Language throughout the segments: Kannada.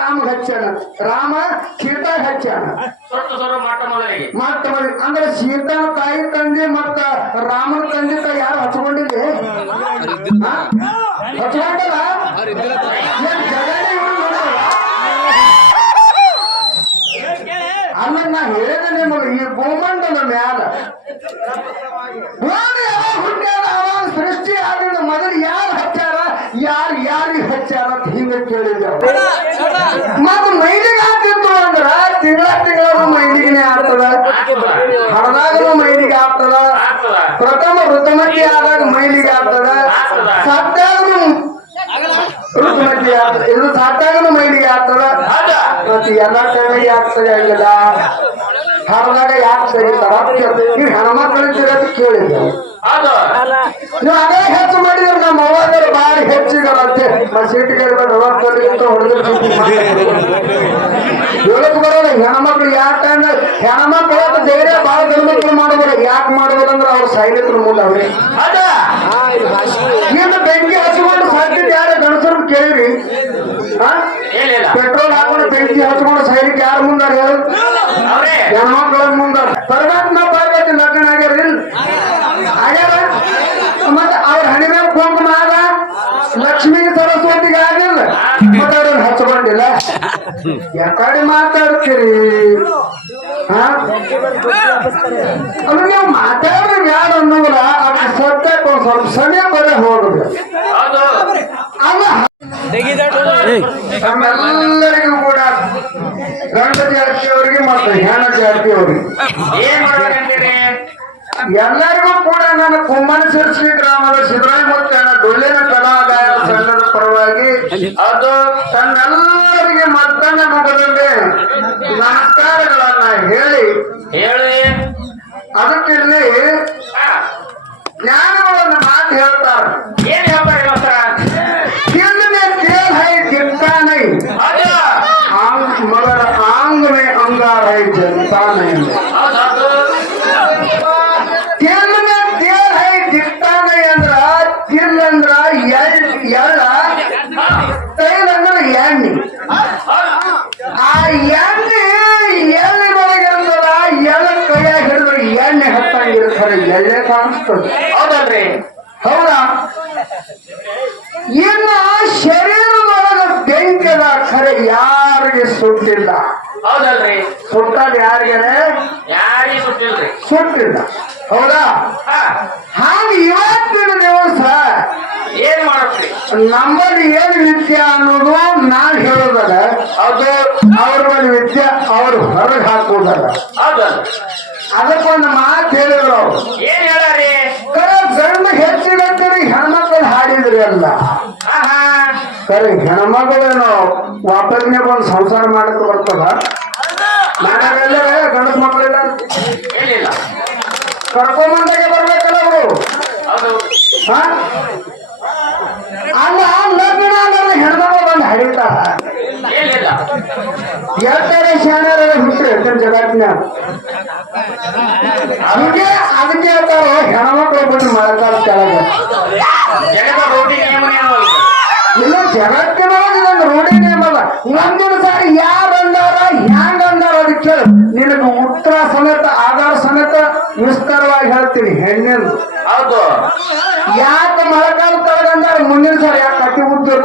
ರಾಮ ಹಚ್ಚಾನ. ರಾಮ ಮಾಟ ಮೊದಲಿಗೆ. ಮತ್ತ ಅಂದ್ರೆ ಸೀತಾ ತಾಯಿ ತಂದೆ ಮತ್ತ ರಾಮನ ತಂದೆ ತಾಯಿ ಯಾರು ಹಚ್ಕೊಂಡಿದ್ದೆ? ಹಚ್ಕೊಂಡಲ್ಲ? ಅಲ್ಲ ನಾ ಹೇಳಿದೆ ನಿಮಗೆ ಈ ಭೂಮಂಡಲ ಮ್ಯಾಲ. ಸೃಷ್ಟಿ ಆಗಿದ ಮೊದಲು ಯಾರು ಹಚ್ಚಾರ? ಯಾರು ಯಾರಿಗೆ ಹಚ್ಚಾರ ಅಂತ ಮತ್ತ ಮೈಲಿಗೆ ಹಾಕಿತ್ತು ಅಂದ್ರ ತಿಂಗಳ ತಿಂಗಳ ಮೈಲಿಗೆನೆ ಆಗ್ತದ. ಹಡದಾಗನು ಮೈಲಿಗೆ ಆಗ್ತದ. ಪ್ರಥಮ ಋತುಮತಿ ಆದಾಗ ಮೈಲಿಗೆ ಆಗ್ತದ. ಸತ್ತಾಗನು ಋತುಮತಿ ಆಗ್ತದ. ಇದು ಸತ್ತಾಗನು ಮೈಲಿಗೆ ಆಗ್ತದ. ಪ್ರತಿ ಎಲ್ಲ ಯಾಕೆ ಆಗ್ತದೆ ಆಗಿಲ್ಲ ಹಡದಾಗ ಯಾಕೆ ಸರಿ ಈ ಹೆಣ್ಮಕ್ಳು ಹೌದು ನೀವು ಅದೇ ಹೆಚ್ಚು ಮಾಡಿದ್ರೆ ನಮ್ಮ ಅವ್ವಾದರು ಬಾರಿ ಹೆಚ್ಚಿಗರಂತೆ ಸೀಟಿಗೆ ಹೇಳಕ್ ಬರೋಲ್ಲ ಹೆಣ್ಮಕ್ಳು ಯಾಕೆ ಅಂದ್ರೆ ಹೆಣ್ಮಕ್ಳು ಧೈರ್ಯ ಬಾಳ ಗಂಡಮಕ್ಳು ಮಾಡಬಾರ ಯಾಕೆ ಮಾಡಬೇಕಂದ್ರೆ ಅವ್ರ ಅವ್ರು ಸೈನಿಕರ ಮೂಲ ಅವ್ರಿ. ಇನ್ನು ಬೆಂಕಿ ಹಚ್ಕೊಂಡು ಸಾಧ್ಯತೆ ಯಾರ ಗಣಸರ್ ಕೇಳಿರಿ. ಪೆಟ್ರೋಲ್ ಹಾಕೊಂಡು ಬೆಂಕಿ ಹಚ್ಕೊಂಡು ಸೈನಿಕ ಯಾರ ಮುಂದಾರ ಹೇಳ? ಅವ್ರೇ. ಹೆಣ್ಮಕ್ಳ ಮುಂದಾರ. ಪರಮಾತ್ಮ ಪಾರ್ವತಿ ಲಗ್ನ ಆಗ್ಯಾರ ಇಲ್ಲ ಆಗ್ಯಾರ ಮತ್ತೆ ಅವ್ರ ಕುಂಕುಮ ಆದ ಲಕ್ಷ್ಮೀ ಸರಸ್ವತಿಗೆ ಆಗಿಲ್ಲ ಮತ್ತೆ ಹಚ್ಕೊಂಡಿಲ್ಲ ಯಾಕಡೆ ಮಾತಾಡ್ತೀರಿ? ಅಂದ್ರೆ ಅದು ನೀವು ಮಾತಾಡ್ರಿ ಬ್ಯಾಡ ಅನ್ನೋಲ್ಲ. ಅದ್ರ ಸತ್ಯಕ್ಕೆ ಒಂದ್ ಸ್ವಲ್ಪ ಸಮಯ ಬರೇ ಹೋಗ್ರಿ ಅಲ್ಲ ನಮ್ಮೆಲ್ಲರಿಗೂ ಕೂಡ ಗಂಡ ಜಾತಿ ಅವರಿಗೆ ಮತ್ತು ಹೆಣ ಜಾತಿ ಅವರಿಗೆ. ಏನ್ ಮಾಡ್ಬೇಕಂತೀರಿ ಎಲ್ಲರಿಗೂ ಕೂಡ ನನ್ನ ಕುಮ್ಮನ ಸಿರ್ಸಿ ಗ್ರಾಮದ ಮುತ್ತಣ್ಣ ಡೊಳ್ಳಿನ ಕಲಾಗಾಯನ ಸಂಘದ ಪರವಾಗಿ ಅದು ತನ್ನೆಲ್ಲರಿಗೆ ಮತ್ತೊಂದು ಮುಖದಲ್ಲಿ ನಮಸ್ಕಾರಗಳನ್ನ ಹೇಳಿ ಹೇಳಿ. ಅದಕ್ಕಿಲ್ಲಿ ಜ್ಞಾನಗಳನ್ನು ಮಾತು ಹೇಳ್ತಾರೆ ಎಣ್ಣೆ ಎಳ್ಳಿನೊಳಗೆ ಇರ್ತದ ಎಳ್ಳ ಕೈಯಾಗ ಹಿಡಿದ್ರು ಎಣ್ಣೆ ಹತ್ತಂಗಿರ್ತಾರೆ ಎಳ್ಳೆ ಕಾಣಿಸ್ತದೆ. ಹೌದಲ್ರಿ. ಹೌದಾ? ಇನ್ನು ಶರೀರದೊಳಗ ಬೆಂಕಿದ ಖರೆ ಯಾರಿಗೆ ಸುಟ್ಟಿಲ್ಲ. ಹೌದಲ್ರಿ. ಸುಟ್ಟದ ಯಾರಿಗೆ? ಸುಟ್ಟಿಲ್ಲ ಹೌದಾ? ಹಾಗೆ ಇವತ್ತಿನ ದಿವಸ ಏನ್ ಮಾಡ್ರಿ ನಮ್ಮಲ್ಲಿ ಏನು ವಿದ್ಯೆ ಅನ್ನೋದು ನಾನ್ ಹೇಳೋದಲ್ಲ ಅದು ಅವ್ರ ಮೇಲೆ ವಿದ್ಯೆ ಅವ್ರ ಹೊರಗೆ ಹಾಕೋದಲ್ಲ. ಅದಕ್ಕೊಂದು ಮಾತು ಹೇಳಿದ್ರು ಅವ್ರು. ಏನ್ ಹೇಳಾರಿ? ಕರೆ ಗಂಡ ಹೆಚ್ಚಿಗಟ್ಟಿರಿ ಹೆಣ್ಮಕ್ಳು ಹಾಡಿದ್ರಿ ಅಲ್ಲ. ಸರಿ ಹೆಣ್ಮಗಳೇನು ವಾಪಸ್ನೆ ಬಂದು ಸಂಸಾರ ಮಾಡಕ್ಕೆ ಬರ್ತದ? ನಾವೆಲ್ಲ ಗಂಡಸ ಮಕ್ಕಳಿಲ್ಲ ಏನಿಲ್ಲ. ಕರ್ಕೊಂಬಂದಾಗೆ ಬರ್ಬೇಕಲ್ಲ ಅವರು. ಅಲ್ಲ ಲಗ್ನ ಅಂದ್ರೆ ಹೆಣ್ಮಗಳು ಬಂದು ಏನಿಲ್ಲ. ಎತ್ತಾರೆ ಶಾಣ್ಯರ ಹುಟ್ಟ್ರಿ ಜಗತ್ತಿನ? ಅದಕ್ಕೆ ಅದಕ್ಕೆ ಹೇಳ್ತಾರ ಹೆಣ್ಮಕ್ಳು ಬಂದು ಮಾಡ್ತಾರ ಕೆಳಗೆ. ಇಲ್ಲ ಜಗತ್ತಿನೊಳಗೆ ಇದೊಂದು ರೂಢಿ ನಿಯಮಲ್ಲ ಒಂದಿನ ಸಾರಿ ಯಾರು ಅಂದಾರ ಹ್ಯಾಂಗ ಅಂದಾರ ಅದಕ್ಕೆ ಕೇಳು ನಿನಗೆ ಉತ್ತರ ಸಮೇತ ಆಧಾರ ಸಮೇತ ವಿಸ್ತಾರವಾಗಿ ಹೇಳ್ತೀನಿ ಹೆಣ್ಣಿನ ಹೌದು. ಯಾಕೆ ಮಳೆಗಾಲ ಕೆಳಗಂದಾರ ಮುಂದಿನ ಸಾರಿ ಯಾಕೆ ಅತಿ ಮುಂದೆ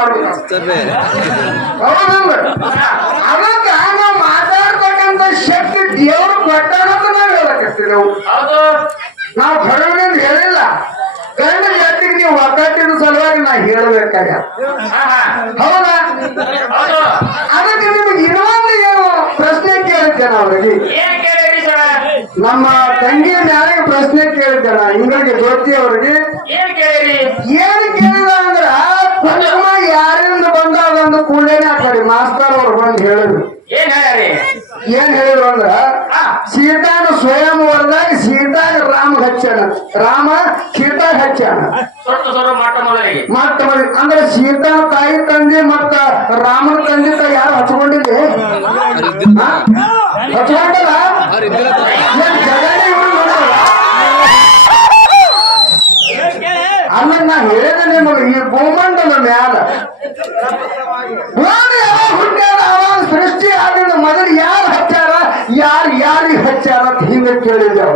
ಮಾಡ್ಬೇಕಾಗ್ತದ ಅದಕ್ಕೆ ನಾವು ಮಾತಾಡ್ತಕ್ಕಂತ ಶಕ್ತಿ ದೇವ್ರು ಕೊಟ್ಟಾನಂತ ನಾವು ಹೇಳಕತ್ತೀವಿ ನಾವು. ನಾವು ಹೊರಗಿನಿಂದ ಹೇಳಿಲ್ಲ. ಗಂಡ ಜಾತಿಗೆ ನೀವು ಸಲುವಾಗಿ ನಾ ಹೇಳ್ಬೇಕಾಗ ಹೌದಾ? ಅದಕ್ಕೆ ನಿಮಗೆ ಇನ್ನೊಂದು ಏನು ಪ್ರಶ್ನೆ ಕೇಳಿದ್ದೇನೆ ಅವ್ರಿಗೆ. ಏನ್ ಕೇಳಿರಿ ನಮ್ಮ ತಂಗಿ ಮ್ಯಾಲೆ ಪ್ರಶ್ನೆ ಕೇಳಿದ್ದೆ ನಾ ಜ್ಯೋತಿ ಅವ್ರಿಗೆ. ಏನ್ ಕೇಳಿರಿ ಏನ್ ಕೇಳಿದ ಕೂಡಲೇನೆ ಆ ಕಡೆ ಮಾಸ್ತರ್ ಅವ್ರು ಬಂದು ಹೇಳಿದ್ರು. ಏನ್ ಹೇಳಿದ್ರು ಅಂದ್ರ ಹಾ ಸ್ವಯಂ ಸ್ವಯಂವರದಾಗ ಸೀತಾಗ ರಾಮ ಹಚ್ಚಾನ ರಾಮ ಸೀತಾಗ ಹಚ್ಚಾನ ಸ್ವಲ್ಪ ಸ್ವಲ್ಪ ಮಾಟ ಮೊದಲಿಗೆ. ಮತ್ತ ಅಂದ್ರೆ ಸೀತಾ ತಾಯಿ ತಂದೆ ಮತ್ತ ರಾಮನ ತಂದೆ ತಾಯಿ ಯಾರು ಹಚ್ಕೊಂಡಿದ್ದೆ? ಹಚ್ಕೊಂಡಲ್ಲ ಏನ್ ಜಗನೇ ಇವ್ರು ನೋಡಲ್ಲ? ಅಲ್ಲ ನಾ ಹೇಳಿದೆ ನಿಮಗೆ ಈ ಭೂಮಂಡಲ ಮ್ಯಾಲ. ಹುಟ್ಟ್ಯಾರ ಅವಾಗ ಸೃಷ್ಟಿ ಆಗಿದ ಮೊದಲ ಯಾರು ಹಚ್ಚಾರ ಯಾರು ಯಾರಿಗೆ ಹಚ್ಚಾರ ಅಂತ ಹಿಂಗೆ ಕೇಳಿದ್ವಿ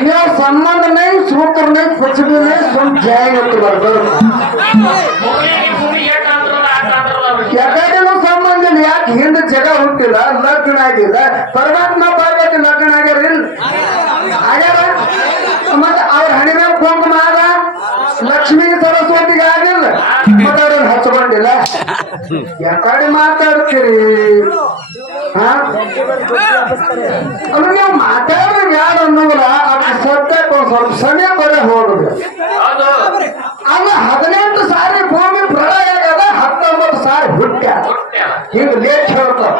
ನೀವು ಸಂಬಂಧನೇ ಸೂತ್ರನೇ ಕುಚನೇ ಸ್ವಲ್ಪ ಜಯ ಗೊತ್ತು ಬರ್ತದೆ ಯಾಕಂದ್ರೆ ಸಂಬಂಧ ಯಾಕೆ ಹಿಂದೆ ಜಗ ಹುಟ್ಟಿಲ್ಲ ಲಗ್ನ ಆಗಿಲ್ಲ. ಪರಮಾತ್ಮ ಪಾರ್ವತಿ ಲಗ್ನ ಆಗ್ಯಾರ ಇಲ್ಲ? ಆಗ್ಯಾರ? ಯಾಕಡೆ ಮಾತಾಡ್ತೀರಿ? ಹಾ? ಅದು ನೀವು ಮಾತಾಡ್ರಿ ಯಾರು ಅನ್ನೋಲ್ಲ ಅದ್ರ ಸತ್ಯಕ್ಕೆ ಒಂದ್ ಸ್ವಲ್ಪ ಸಮಯ ಬರೇ ಹೋಗ್ರಿ ಅಂದ್ರೆ ಹದಿನೆಂಟು ಸಾರಿ ಭೂಮಿ ಪ್ರಳಯ ಆಗದ ಹತ್ತೊಂಬತ್ತು ಸಾರಿ ಹುಟ್ಟ ಹಿಂಗ್ ಲೇಟ್ ಹೇಳ್ತಾರ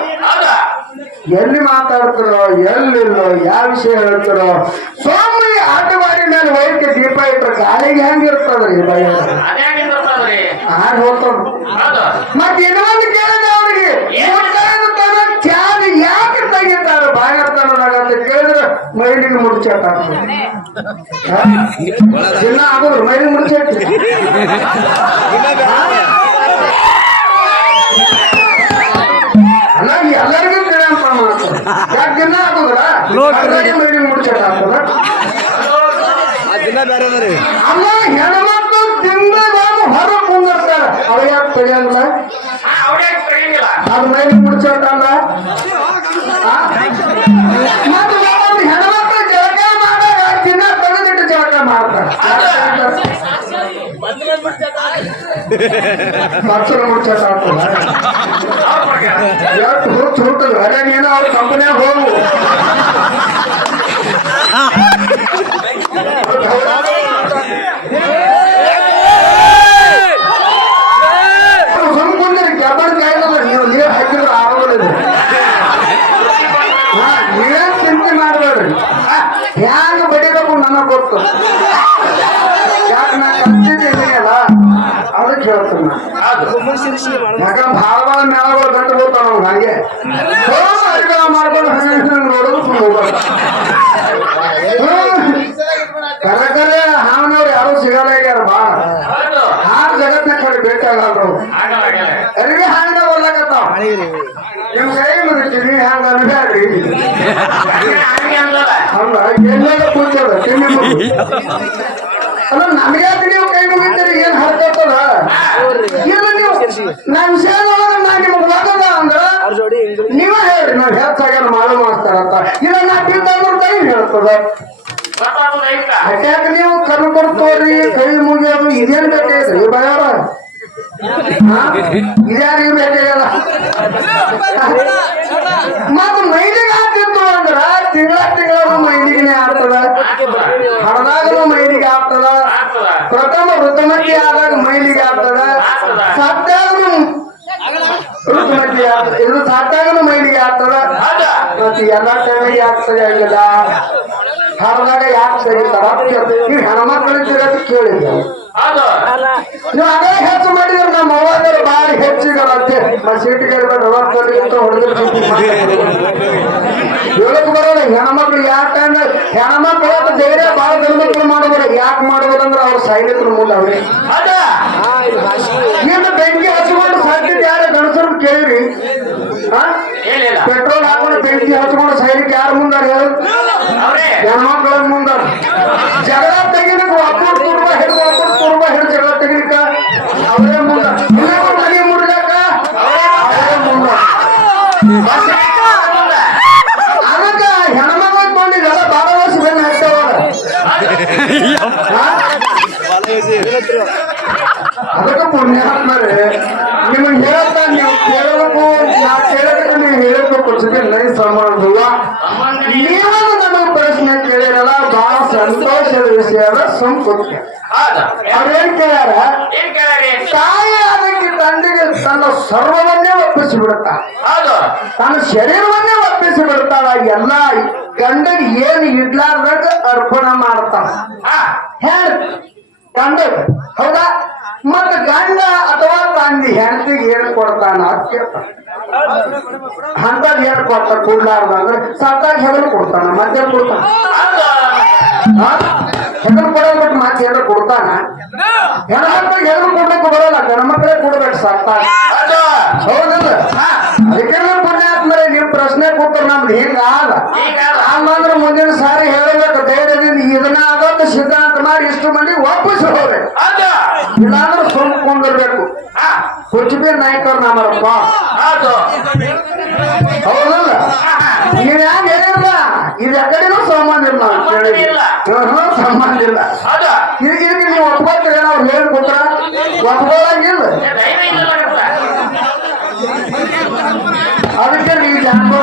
ಎಲ್ಲಿ ಮಾತಾಡ್ತಿರೋ ಎಲ್ಲಿಲ್ಲೋ ಯಾವ ವಿಷಯ ಹೇಳ್ತಿರೋ ಸೋಮಿ ಆಟವಾಡಿ ಮೇಲೆ ವೈದ್ಯ ದೀಪ ಕಾಲಿಗೆ ಗಾಳಿಗೆ ಹೆಂಗಿರ್ತದ್ರಿ ಭಯ? ಏನೋ ಹೋಗ್ತಾವ ಮತ್ತೆ ಇನ್ನೊಂದು ಕೇಳಿದ ಅವ್ರಿಗೆ ಚಾದ ಯಾಕೆ ತೆಗಿತಾರ ಅಂತ ಕೇಳಿದ್ರೆ ಮೈಲಿನ ಮುಡ್ಚಾಟ ದಿನ ಆಗೋದು ಮೈಲಿನ ಮುಡ್ಚಾಟ ಎಲ್ಲರಿಗೂ ತಿಳಿಯಂತ ಯಾಕೆ ದಿನ ಆಗೋದ್ರ ಮೈಲಿನ ಮುಡ್ಚಾಟ ಆಗ್ತದ. ದಿನ ರೀ. ಅಲ್ಲ ಹೆಣ್ಮಕ್ಳು ತಿಂದಾಗ ಹೊರ ಕುಂದರ್ತಾರ ಅವ ಯಾಕೆ ತೆಗಿಯಲ್ಲ ಹಾ ಅವ್ರೇ ತೆಗಿಂಗಿಲ್ಲ ಅದು ಮೈಲಿ ಮುಡ್ಸೋಟಲ್ಲ ಮತ್ತೆ ಒಬ್ಬೊಬ್ರು ಹೆಣ್ಮಕ್ಳು ಜಳಕ ಮಾಡಾಗ ದಿನ ತೆಗೆದಿಟ್ಟು ಜಳಕ ಮಾಡ್ತಾರೆ ಮುಡ್ಸೋಟ ನನಗ್ ಗೊತ್ತು ಯಾಕೆ ನಾ ಅದಕ್ಕೆ ಹೇಳ್ತೀನಿ ಯಾಕಂದ್ರೆ ಭಾಳ ಭಾಳ ಮೇಳಗಳು ಗಂಟು ಹಂಗೆ. ಸ್ವಲ್ಪ ಅಡಿಗೆ ಮಾಡ್ಕೊಂಡು ನೋಡೋದು ಕರೆ ಕರೆ ಹಾವನವ್ರು ಯಾರು ಸಿಗಲ್ಲ ಆಗ್ಯಾರ ಭಾಳ ಹೌದು ಹಾವು ಜಗತ್ನ ಕಡೆ ಭೇಟಿ ಆಗಲ್ಲ ಅರಿವಿ ಹ್ಯಾಂಗ ಬರ್ಲಾಕತ್ತಾವ ನಿಮ್ ಕೈ ಮುಗಿತೀನಿ ಅನ್ಬ್ಯಾಡ್ರಿ ಅಲ್ಲ ಎಲ್ಲಾಗ ನೀವು ಕೈ ಮುಗಿತೀರಿ? ಏನ್ ಹತ್ತದ ಏನ ನೀವು ನಾ ವಿಷಯದೊಳಗ ನಿಮ್ಗೆ ಒಗದ ಅಂದ್ರ ನೀವ ಹೇಳ್ರಿ, ನಾವ್ ಹೆಚ್ಚಾಗ ಮಾಡ ಮಾಡ್ತಾರಂತ ಇಲ್ಲ, ನಾ ತಿಂದಂದ್ರ ಕೈ ಹೇಳ್ತದ. ಯಾಕೆ ನೀವು ಕಣ್ಣು ಕೊಡ್ತೋರಿ, ಕೈ ಮುಗಿಯೋದು ಇದೇನ್ ಬೇಕಾಗ್ಯದ್ರಿ ಬಯಾರ? ಇದ್ಯಾರಿಗೂ ಬೇಕಾಗಲ್ಲ ಮತ್ತ ಮೈಲಿಗೆ ಆಗ್ತಿತ್ತು ಅಂದ್ರ ತಿಂಗಳ ತಿಂಗಳ ಮೈಲಿಗೆ ಆಗ್ತದ ಹಡದಾಗನು ಮೈಲಿಗೆ ಆಗ್ತದ ಪ್ರಥಮ ಋತುಮತಿ ಆದಾಗ ಮೈಲಿಗೆ ಆಗ್ತದ ಸತ್ತಾಗನು ಋತುಮತಿ ಆಗ್ತದ ಇದು ಸತ್ತಾಗನು ಮೈಲಿಗೆ ಆಗ್ತದ ಹೌದಾ ಎಲ್ಲ ಎಲ್ಲಾ ಯಾಕೆ ಸರಿ ಆಗಿಲ್ಲ? ಹರದಾಗ ಯಾಕೆ ಸರಿ ನೀವು ಹೆಣ್ಮಕ್ಳು ಅಂತ ಕೇಳಿದ್ದೆ ನೀವು ಅದೇ ಹೆಚ್ಚು ಮಾಡಿದ್ರೆ ನಮ್ಮ ಅವ್ವಾದ್ರೆ ಭಾರಿ ಹೆಚ್ಚಿಗರಂತೆ ಸೀಟಿಗೆ ರವತ್ತಲ್ಲಿ ಅಂತ ಹೊಡೆದ್ರೆ ಹೇಳಕ್ ಬರೋಲ್ಲ ಹೆಣ್ಮಕ್ಳು ಯಾಕೆ ಅಂದ್ರೆ ಹೆಣ್ಮಕ್ಳು ಧೈರ್ಯ ಭಾಳ ಗಂಡ್ಮಕ್ಳು ಮಾಡಬೇಡ ಯಾಕೆ ಮಾಡ್ಬೋದಂದ್ರೆ ಅವ್ರ ಸೈನಿಕರು ಮೂಲ ಅವ್ರಿ. ಏನು ಬೆಂಕಿ ಹಚ್ಚಿಕೊಂಡು ಸಾಧ್ಯತೆ ಯಾರು ಗಣಸರು ಕೇಳ್ರಿ? ಪೆಟ್ರೋಲ್ ಹಾಕೊಂಡು ಬೆಂಕಿ ಹಚ್ಕೊಂಡು ಸೈನಿಕ ಯಾರು ಮುಂದಾರ ಹೇಳು ಅವ್ರೇ ಹೆಣ್ಮಕ್ಳ ಮುಂದ ಜಗಳ ತೆಗಿಲಿಕ್ಕೆ ಒಬ್ಬರು ಕುರುಬ ಹಿಡಿದು ಒಬ್ಬರು ಕುರುಬ ಹಿಡಿದು ಜಗಳ ತೆಗಿಲಿಕ್ಕ ಅವರೇ ಮುಂದ ಇನ್ನೊಬ್ಬರು ಮನೆ ಮುಡ್ಲಕ್ಕ ಅವರೇ ಮುಂದ ಬಸ್ ಮುಂದ. ಅದಕ್ಕ ಹೆಣ್ಮಕ್ಳು ಕೊಂಡಿದ್ದೆಲ್ಲ ಬಾಳ ವರ್ಷ ಬೆನ್ನ ಹತ್ತವ ಪುಣ್ಯಾತ್ಮರೇ ನಿಮಗೆ ಹೇಳ್ತಾ ನೀವು ಕೇಳಬೇಕು ನಾ ಕೇಳಬೇಕು ನೀವು ಹೇಳಬೇಕು ಸಂಬಂಧವ ನೀವು ನಮ್ಮ ಪ್ರಶ್ನೆ ಕೇಳಿರಲ್ಲ ಬಹಳ ಸಂತೋಷದ ವಿಷಯ ಸಂಪುಟ ಅವ್ರೇನ್ ಕೇಳ್ಯಾರ? ತಾಯಿ ಅದಕ್ಕೆ ತಂದೆಗೆ ತನ್ನ ಸರ್ವವನ್ನೇ ಒಪ್ಪಿಸಿ ಬಿಡುತ್ತ ಹೌದು. ತನ್ನ ಶರೀರವನ್ನೇ ಒಪ್ಪಿಸಿ ಬಿಡ್ತಾಳ ಎಲ್ಲ ಗಂಡಗೆ ಏನ್ ಇಡ್ಲಾರ್ದಾಗ ಅರ್ಪಣ ಮಾಡ್ತಾಳ. ಗಂಡ ಹೌದಾ? ಮತ್ತ ಗಂಡ ಅಥವಾ ತಂದಿ ಹೆಂಡತಿಗೆ ಏನು ಕೊಡ್ತಾನ ಅಂತ ಕೇಳ್ತಾನ. ಅಂತದ್ ಏನು ಕೊಡ್ತಾನ ಕೊಡ್ಲಾರ್ದ ಅಂದ್ರೆ ಸತ್ತಾಗ ಹೆಗಲು ಕೊಡ್ತಾನ ಮತ್ತೆ ಕೊಡ್ತಾನ. ಹೆಗಲು ಹಾ? ಬಿಟ್ಟು ಮಾತು ಮತ್ತೆ ಏನಾರ ಕೊಡ್ತಾನ? ಹೆಣ್ಮಕ್ಳಿಗೆ ಹೆಗಲು ಕೊಡ್ಲಿಕ್ಕೆ ಬರೋಲ್ಲ ಗಣಮಕ್ಳೇ ಕೊಡ್ಬೇಕು ಸತ್ತಾಗ ಹೌದಲ್ಲ? ಅದಕ್ಕೆ ಪುಣ್ಯಾತ್ಮರೇ ಪ್ರಶ್ನೆ ಕೊಟ್ಟರು ನಮ್ದು ಹಿಂಗ ಆದ. ಹಂಗಂದ್ರೆ ಮುಂದಿನ ಸಾರಿ ಹೇಳಬೇಕು ಧೈರ್ಯದಿಂದ ಇದನ್ನ ಸಿದ್ಧಾಂತ ಮಾಡಿ ಇಷ್ಟು ಮಂದಿ ವಾಪಸ್ ಹೋಗ್ಬೇಕು ಇಲ್ಲಾಂದ್ರೆ ಸುಮ್ ಕುಂದಿರ್ಬೇಕು. ಕುಚುಬೀರ್ ನಾಯ್ಕರ್ ನಾಮರಪ್ಪ ಹೌದಲ್ಲ? ನೀವ್ ಯಾಕೆ ಇದು ಯಾಕಡೆನೂ ಸಂಬಂಧ ಇಲ್ಲ ಸಂಬಂಧ ಇಲ್ಲ. ಈಗ ಈಗ ನೀವು ಒಪ್ಕೋತೀರ ಅವ್ರು ಹೇಳಿ ಕೊಟ್ರ? ಅದಕ್ಕೆ ನೀವು ಜಾನ್ಪುರ